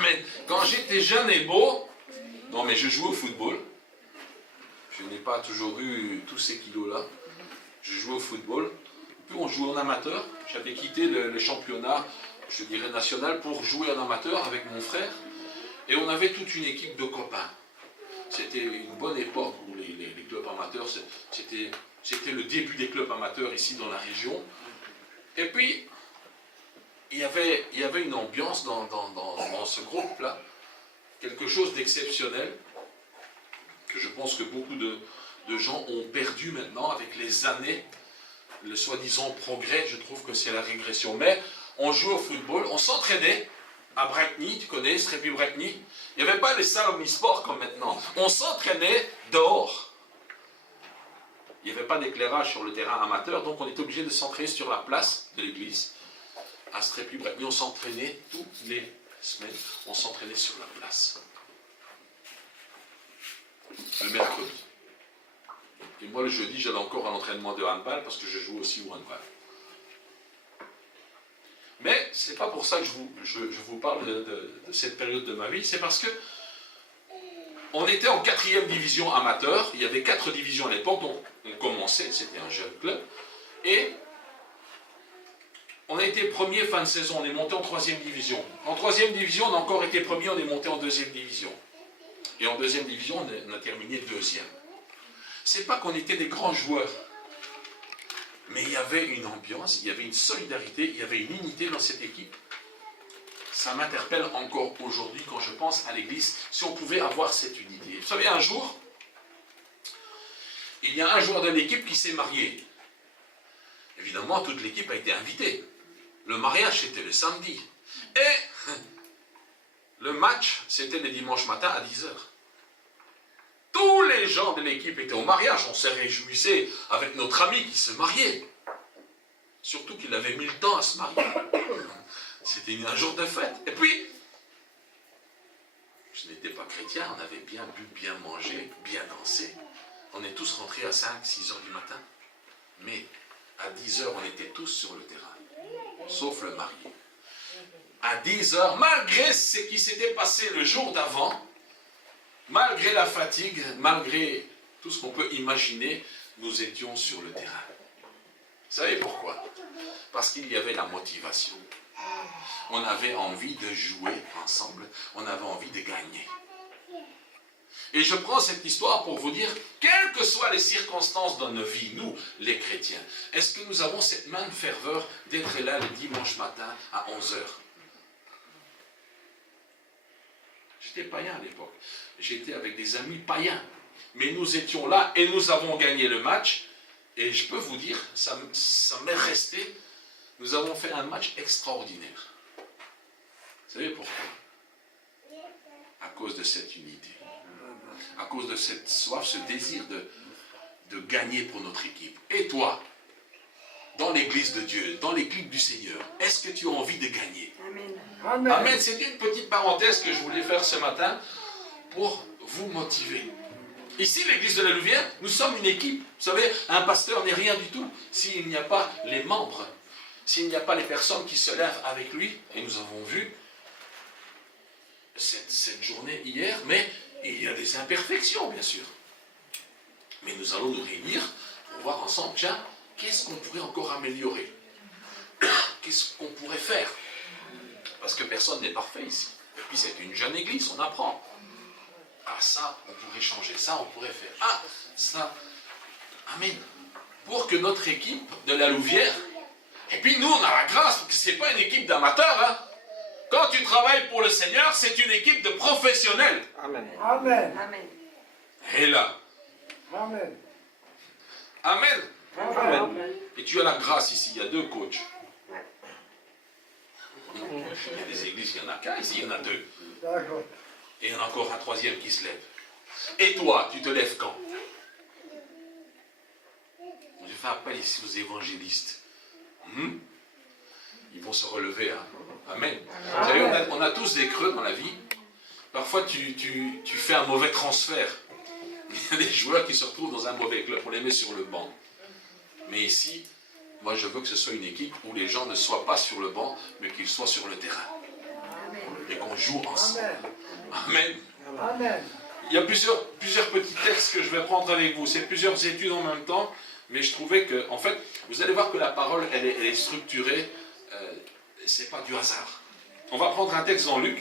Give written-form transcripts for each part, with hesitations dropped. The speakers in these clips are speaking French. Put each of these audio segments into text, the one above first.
Mais quand j'étais jeune et beau, non mais je jouais au football. Je n'ai pas toujours eu tous ces kilos-là. Je jouais au football. Puis on jouait en amateur. J'avais quitté le championnat, je dirais national, pour jouer en amateur avec mon frère. Et on avait toute une équipe de copains. C'était une bonne époque où les clubs amateurs, c'était le début des clubs amateurs ici dans la région. Et puis, il y avait une ambiance dans ce groupe-là, quelque chose d'exceptionnel, que je pense que beaucoup de gens ont perdu maintenant avec les années, le soi-disant progrès. Je trouve que c'est la régression. Mais on jouait au football, on s'entraînait à Brackney, tu connais, Strépy Brackney. Il n'y avait pas les salles omnisports comme maintenant. On s'entraînait dehors. Il n'y avait pas d'éclairage sur le terrain amateur, donc on était obligé de s'entraîner sur la place de l'église. À Strépy Brackney, on s'entraînait toutes les semaines, on s'entraînait sur la place. Le mercredi. Et moi, le jeudi, j'allais encore à l'entraînement de handball parce que je joue aussi au handball. Mais ce n'est pas pour ça que je vous parle de cette période de ma vie, c'est parce que on était en 4e division amateur, il y avait 4 divisions à l'époque, donc on commençait, c'était un jeune club, et on a été premier fin de saison, on est monté en 3e division. En 3e division, on a encore été premier, on est monté en 2e division. Et en 2e division, on a terminé 2e. C'est pas qu'on était des grands joueurs, mais il y avait une ambiance, il y avait une solidarité, il y avait une unité dans cette équipe. Ça m'interpelle encore aujourd'hui quand je pense à l'église, si on pouvait avoir cette unité. Vous savez, un jour, il y a un joueur de l'équipe qui s'est marié. Évidemment, toute l'équipe a été invitée. Le mariage, c'était le samedi. Et le match, c'était le dimanche matin à 10h. Tous les gens de l'équipe étaient au mariage. On se réjouissait avec notre ami qui se mariait. Surtout qu'il avait mis le temps à se marier. C'était un jour de fête. Et puis, je n'étais pas chrétien, on avait bien bu, bien mangé, bien dansé. On est tous rentrés à 5, 6 heures du matin. Mais à 10 heures, on était tous sur le terrain. Sauf le marié. À 10 heures, malgré ce qui s'était passé le jour d'avant, malgré la fatigue, malgré tout ce qu'on peut imaginer, nous étions sur le terrain. Vous savez pourquoi? Parce qu'il y avait la motivation. On avait envie de jouer ensemble, on avait envie de gagner. Et je prends cette histoire pour vous dire, quelles que soient les circonstances dans nos vies, nous, les chrétiens, est-ce que nous avons cette même ferveur d'être là le dimanche matin à 11h? J'étais païen à l'époque. J'étais avec des amis païens. Mais nous étions là et nous avons gagné le match. Et je peux vous dire, ça m'est resté. Nous avons fait un match extraordinaire. Vous savez pourquoi? À cause de cette unité. À cause de cette soif, ce désir de gagner pour notre équipe. Et toi, dans l'église de Dieu, dans l'équipe du Seigneur, est-ce que tu as envie de gagner? Amen. Amen. C'est une petite parenthèse que je voulais faire ce matin pour vous motiver. Ici, l'église de la Louvière, nous sommes une équipe. Vous savez, un pasteur n'est rien du tout s'il n'y a pas les membres, s'il n'y a pas les personnes qui se lèvent avec lui. Et nous avons vu cette journée hier, mais il y a des imperfections, bien sûr. Mais nous allons nous réunir pour voir ensemble, tiens, qu'est-ce qu'on pourrait encore améliorer? Qu'est-ce qu'on pourrait faire? Parce que personne n'est parfait ici. Et puis c'est une jeune église, on apprend. Ah, ça, on pourrait changer, ça, on pourrait faire. Ah, ça. Amen. Pour que notre équipe de la Louvière, et puis nous, on a la grâce, parce que ce n'est pas une équipe d'amateurs, hein. Quand tu travailles pour le Seigneur, c'est une équipe de professionnels. Amen. Amen. Amen. Et là. Amen. Amen. Amen. Et tu as la grâce ici, il y a 2 coachs. Il y a des églises, il n'y en a qu'un, ici il y en a 2. D'accord. Et il y en a encore un 3e qui se lève. Et toi, tu te lèves quand? Je fais appel ici aux évangélistes. Ils vont se relever. Hein. Amen. Vous savez, on a tous des creux dans la vie. Parfois, tu fais un mauvais transfert. Il y a des joueurs qui se retrouvent dans un mauvais club. On les met sur le banc. Mais ici, moi, je veux que ce soit une équipe où les gens ne soient pas sur le banc, mais qu'ils soient sur le terrain. et qu'on joue ensemble. Amen. Amen. Amen. Il y a plusieurs petits textes que je vais prendre avec vous. C'est plusieurs études en même temps, mais je trouvais que, en fait, vous allez voir que la parole, elle est structurée. C'est pas du hasard. On va prendre un texte dans Luc,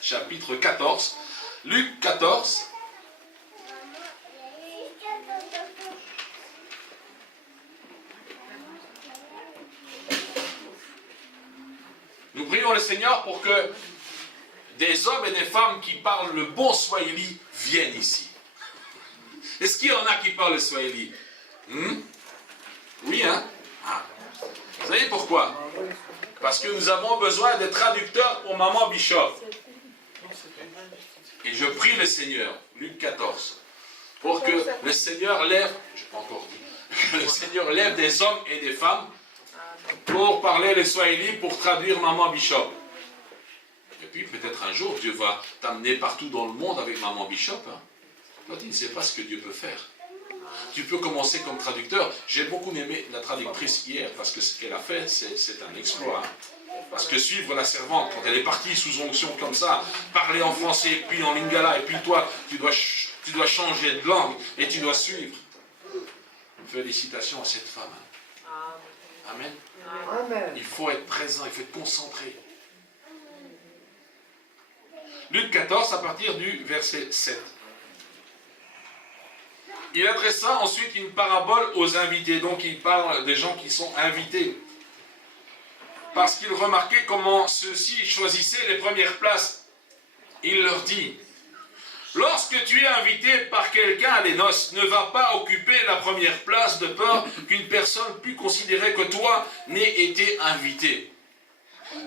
chapitre 14. Luc 14. Nous prions le Seigneur pour que des hommes et des femmes qui parlent le bon swahili viennent ici. Est-ce qu'il y en a qui parlent le swahili? Oui, hein? Ah. Vous savez pourquoi? Parce que nous avons besoin de traducteurs pour Maman Bishop. Et je prie le Seigneur, Luc 14, pour que le Seigneur lève, je n'ai pas encore dit, que le Seigneur lève des hommes et des femmes pour parler le swahili, pour traduire Maman Bishop. Et puis peut-être un jour, Dieu va t'amener partout dans le monde avec Maman Bishop. Hein. Toi, tu ne sais pas ce que Dieu peut faire. Tu peux commencer comme traducteur. J'ai beaucoup aimé la traductrice hier, parce que ce qu'elle a fait, c'est un exploit. Hein. Parce que suivre la servante, quand elle est partie sous onction comme ça, parler en français, puis en lingala, et puis toi, tu dois changer de langue, et tu dois suivre. Félicitations à cette femme. Hein. Amen. Amen. Il faut être présent, il faut être concentré. Luc 14, à partir du verset 7. Il adressa ensuite une parabole aux invités. Donc il parle des gens qui sont invités. Parce qu'il remarquait comment ceux-ci choisissaient les premières places. Il leur dit, lorsque tu es invité par quelqu'un à des noces, ne va pas occuper la première place de peur qu'une personne plus considérée que toi n'ait été invitée.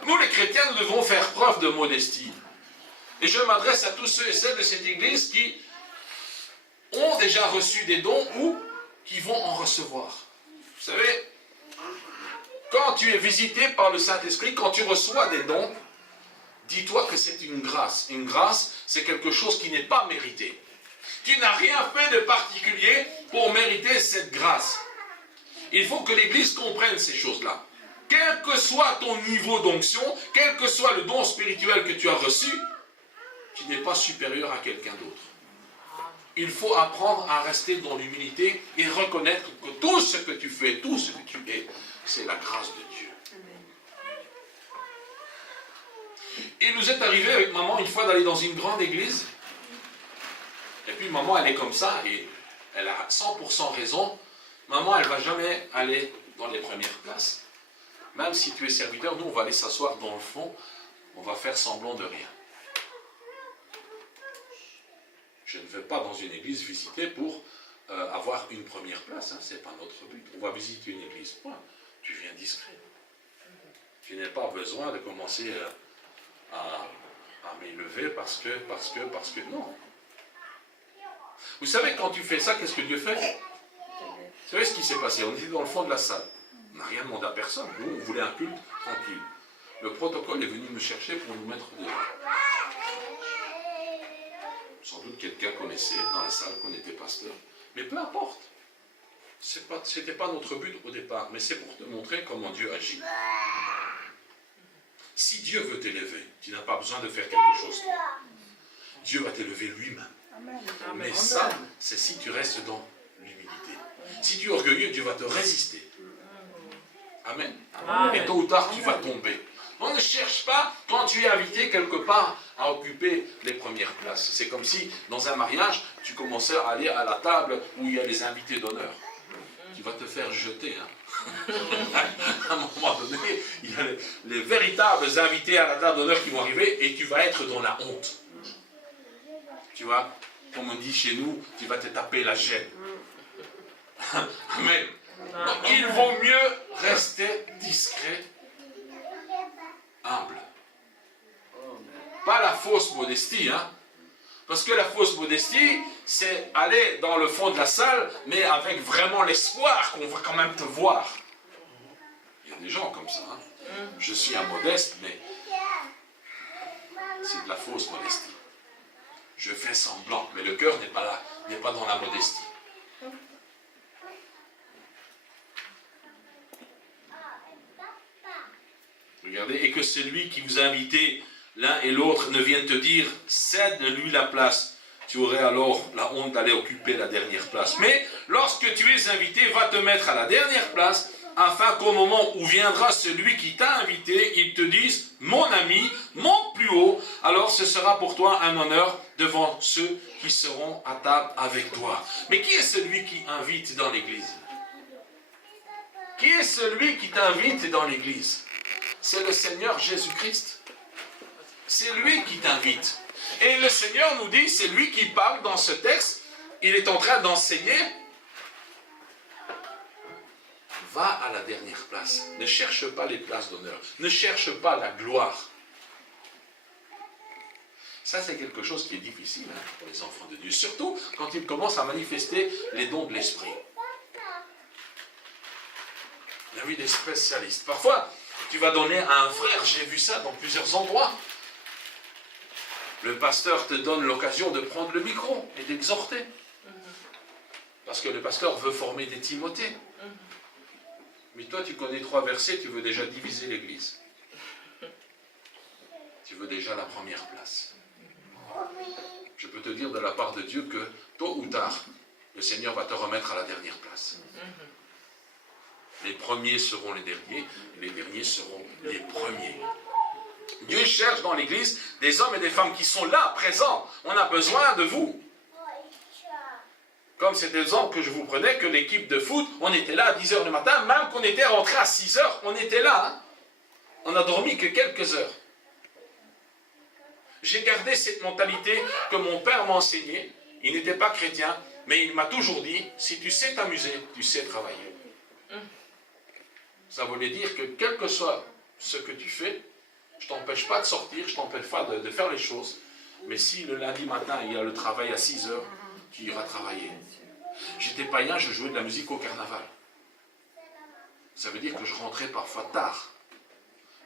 Nous les chrétiens, nous devons faire preuve de modestie. Et je m'adresse à tous ceux et celles de cette église qui ont déjà reçu des dons ou qui vont en recevoir. Vous savez, quand tu es visité par le Saint-Esprit, quand tu reçois des dons, dis-toi que c'est une grâce. Une grâce, c'est quelque chose qui n'est pas mérité. Tu n'as rien fait de particulier pour mériter cette grâce. Il faut que l'Église comprenne ces choses-là. Quel que soit ton niveau d'onction, quel que soit le don spirituel que tu as reçu, tu n'es pas supérieur à quelqu'un d'autre. Il faut apprendre à rester dans l'humilité et reconnaître que tout ce que tu fais, tout ce que tu es, c'est la grâce de Dieu. Il nous est arrivé avec maman une fois d'aller dans une grande église. Et puis maman, elle est comme ça et elle a 100% raison. Maman, elle ne va jamais aller dans les premières places. Même si tu es serviteur, nous, on va aller s'asseoir dans le fond. On va faire semblant de rien. Je ne vais pas dans une église visiter pour avoir une première place. Hein. Ce n'est pas notre but. On va visiter une église. Point. Tu viens discret. Tu n'as pas besoin de commencer à m'élever parce que, non. Vous savez, quand tu fais ça, qu'est-ce que Dieu fait? Vous savez ce qui s'est passé? On était dans le fond de la salle. On n'a rien demandé à personne. Nous, on voulait un culte tranquille. Le protocole est venu me chercher pour nous mettre dehors. Sans doute quelqu'un connaissait dans la salle qu'on était pasteur. Mais peu importe. Ce n'était pas notre but au départ, mais c'est pour te montrer comment Dieu agit. Si Dieu veut t'élever, tu n'as pas besoin de faire quelque chose. Dieu va t'élever lui-même. Mais ça, c'est si tu restes dans l'humilité. Si tu es orgueilleux, Dieu va te résister. Amen. Et tôt ou tard, tu vas tomber. On ne cherche pas, quand tu es invité quelque part, à occuper les premières places. C'est comme si, dans un mariage, tu commençais à aller à la table où il y a les invités d'honneur. Tu vas te faire jeter. Hein. À un moment donné, il y a les véritables invités à la table d'honneur qui vont arriver et tu vas être dans la honte. Tu vois, comme on dit chez nous, tu vas te taper la gêne. Mais il vaut mieux rester discret, humble. Pas la fausse modestie, hein. Parce que la fausse modestie, c'est aller dans le fond de la salle, mais avec vraiment l'espoir qu'on va quand même te voir. Il y a des gens comme ça. Hein. Je suis un modeste, mais c'est de la fausse modestie. Je fais semblant, mais le cœur n'est pas là, n'est pas dans la modestie. Regardez, et que celui qui vous a invité l'un et l'autre ne viennent te dire, cède-lui la place. Tu aurais alors la honte d'aller occuper la dernière place. Mais lorsque tu es invité, va te mettre à la dernière place, afin qu'au moment où viendra celui qui t'a invité, il te dise, mon ami, monte plus haut, alors ce sera pour toi un honneur devant ceux qui seront à table avec toi. Mais qui est celui qui invite dans l'église? Qui est celui qui t'invite dans l'église? C'est le Seigneur Jésus-Christ. C'est lui qui t'invite. Et le Seigneur nous dit, c'est lui qui parle dans ce texte, il est en train d'enseigner. Va à la dernière place. Ne cherche pas les places d'honneur. Ne cherche pas la gloire. Ça, c'est quelque chose qui est difficile pour les enfants de Dieu. Surtout quand ils commencent à manifester les dons de l'esprit. Il y a eu des spécialistes. Parfois, tu vas donner à un frère, j'ai vu ça dans plusieurs endroits. Le pasteur te donne l'occasion de prendre le micro et d'exhorter. Parce que le pasteur veut former des Timothées. Mais toi, tu connais 3 versets, tu veux déjà diviser l'église. Tu veux déjà la première place. Je peux te dire de la part de Dieu que, tôt ou tard, le Seigneur va te remettre à la dernière place. Les premiers seront les derniers, et les derniers seront les premiers. Dieu cherche dans l'église des hommes et des femmes qui sont là, présents. On a besoin de vous. Comme cet exemple que je vous prenais, que l'équipe de foot, on était là à 10 h du matin, même qu'on était rentré à 6 h, on était là. Hein? On n'a dormi que quelques heures. J'ai gardé cette mentalité que mon père m'a enseignée. Il n'était pas chrétien, mais il m'a toujours dit, si tu sais t'amuser, tu sais travailler. Ça voulait dire que quel que soit ce que tu fais, je ne t'empêche pas de sortir, je ne t'empêche pas de faire les choses. Mais si le lundi matin, il y a le travail à 6 h, tu iras travailler. J'étais païen, je jouais de la musique au carnaval. Ça veut dire que je rentrais parfois tard.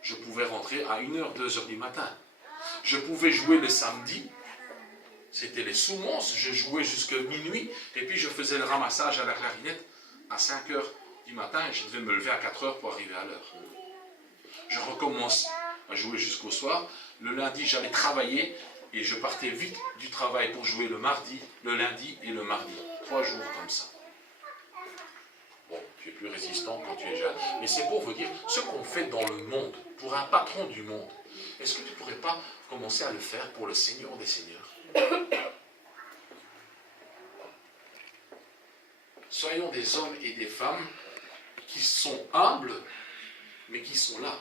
Je pouvais rentrer à 1 h, 2 h du matin. Je pouvais jouer le samedi. C'était les sous-mons, je jouais jusqu'à minuit. Et puis je faisais le ramassage à la clarinette à 5 h du matin. Et je devais me lever à 4 h pour arriver à l'heure. Je recommence à jouer jusqu'au soir. Le lundi, j'allais travailler. Et je partais vite du travail pour jouer le mardi, le lundi et le mardi. 3 jours comme ça. Bon, tu es plus résistant quand tu es jeune. Mais c'est pour vous dire, ce qu'on fait dans le monde, pour un patron du monde, est-ce que tu ne pourrais pas commencer à le faire pour le Seigneur des Seigneurs? Soyons des hommes et des femmes qui sont humbles, mais qui sont là.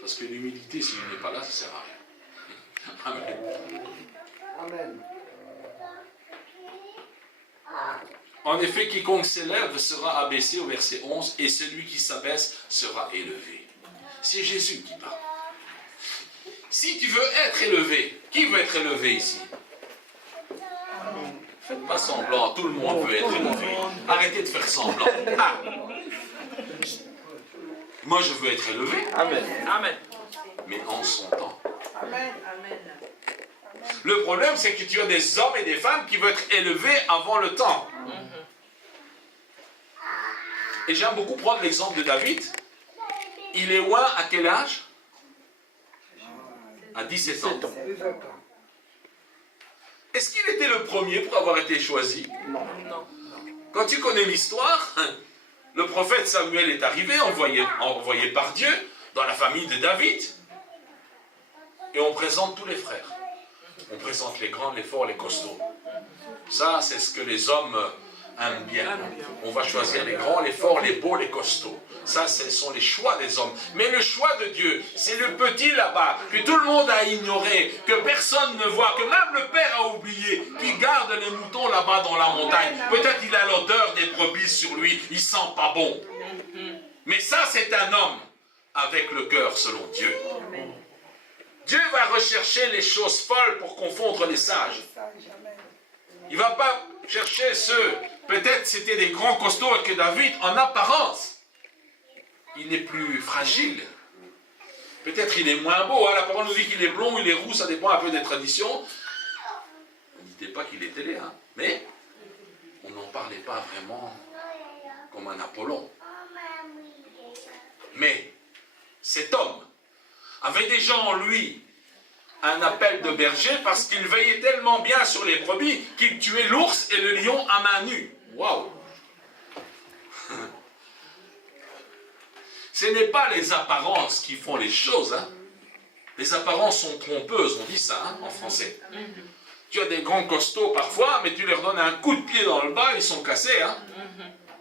Parce que l'humilité, si elle n'est pas là, ça ne sert à rien. Amen. Amen. En effet, quiconque s'élève sera abaissé au verset 11, et celui qui s'abaisse sera élevé. C'est Jésus qui parle. Si tu veux être élevé, qui veut être élevé ici? Faites pas semblant, tout le monde veut être élevé. Arrêtez de faire semblant. Ah. Moi, je veux être élevé. Amen. Amen. Mais en son temps. Amen. Le problème, c'est que tu as des hommes et des femmes qui veulent être élevés avant le temps. Et j'aime beaucoup prendre l'exemple de David. Il est loin à quel âge? À 17 ans. Est-ce qu'il était le premier pour avoir été choisi? Non. Quand tu connais l'histoire, le prophète Samuel est arrivé, envoyé par Dieu, dans la famille de David. Et on présente tous les frères. On présente les grands, les forts, les costauds. Ça, c'est ce que les hommes aiment bien. On va choisir les grands, les forts, les beaux, les costauds. Ça, ce sont les choix des hommes. Mais le choix de Dieu, c'est le petit là-bas, que tout le monde a ignoré, que personne ne voit, que même le Père a oublié, qui garde les moutons là-bas dans la montagne. Peut-être il a l'odeur des brebis sur lui, il sent pas bon. Mais ça, c'est un homme avec le cœur selon Dieu. Dieu va rechercher les choses folles pour confondre les sages. Il ne va pas chercher ceux, peut-être c'était des grands costauds que David, en apparence. Il est plus fragile. Peut-être il est moins beau. Hein? La parole nous dit qu'il est blond ou il est roux, ça dépend un peu des traditions. On ne disait pas qu'il était laid, hein? Mais on n'en parlait pas vraiment comme un Apollon. Mais cet homme, avait déjà en lui un appel de berger parce qu'il veillait tellement bien sur les brebis qu'il tuait l'ours et le lion à main nue. Waouh! Ce n'est pas les apparences qui font les choses. Hein. Les apparences sont trompeuses, on dit ça hein, en français. Tu as des grands costauds parfois, mais tu leur donnes un coup de pied dans le bas, ils sont cassés. Hein.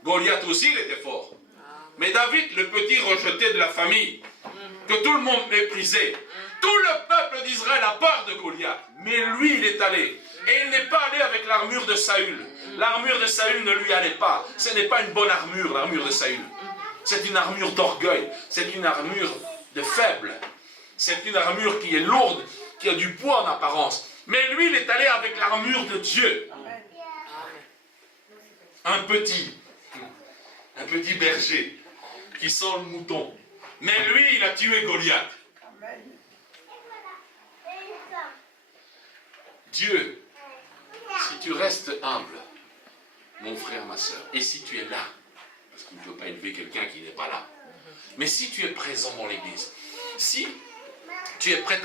Goliath aussi, il était fort. Mais David, le petit rejeté de la famille, que tout le monde méprisait, tout le peuple d'Israël a peur de Goliath. Mais lui, il est allé. Et il n'est pas allé avec l'armure de Saül. L'armure de Saül ne lui allait pas. Ce n'est pas une bonne armure, l'armure de Saül. C'est une armure d'orgueil. C'est une armure de faible. C'est une armure qui est lourde, qui a du poids en apparence. Mais lui, il est allé avec l'armure de Dieu. Un petit berger qui sent le mouton. Mais lui, il a tué Goliath. Dieu, si tu restes humble, mon frère, ma soeur, et si tu es là, parce qu'il ne peut pas élever quelqu'un qui n'est pas là, mais si tu es présent dans l'église, si tu es prête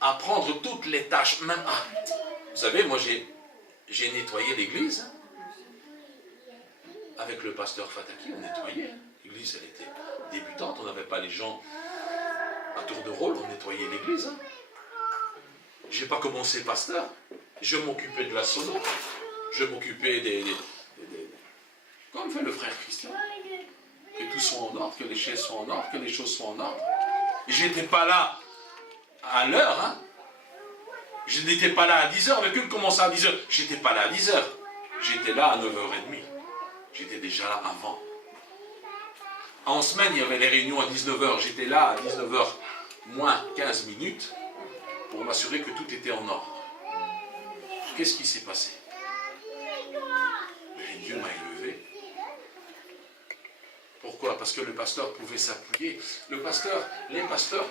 à prendre toutes les tâches, même vous savez, moi j'ai nettoyé l'église, avec le pasteur Fataki, on nettoyait, l'église elle était débutante, on n'avait pas les gens à tour de rôle, on nettoyait l'église. Je n'ai pas commencé pasteur, je m'occupais de la sono, je m'occupais des comme fait le frère Christian, que tout soit en ordre, que les chaises soient en ordre, que les choses soient en ordre. Et je n'étais pas là à l'heure, hein. Je n'étais pas là à 10h, le culte commençait à 10h, je n'étais pas là à 10h, j'étais là à 9h30, j'étais déjà là avant. En semaine, il y avait les réunions à 19h, j'étais là à 19h moins 15 minutes, pour m'assurer que tout était en ordre. Qu'est-ce qui s'est passé? Mais Dieu m'a élevé. Pourquoi? Parce que le pasteur pouvait s'appuyer. Les pasteurs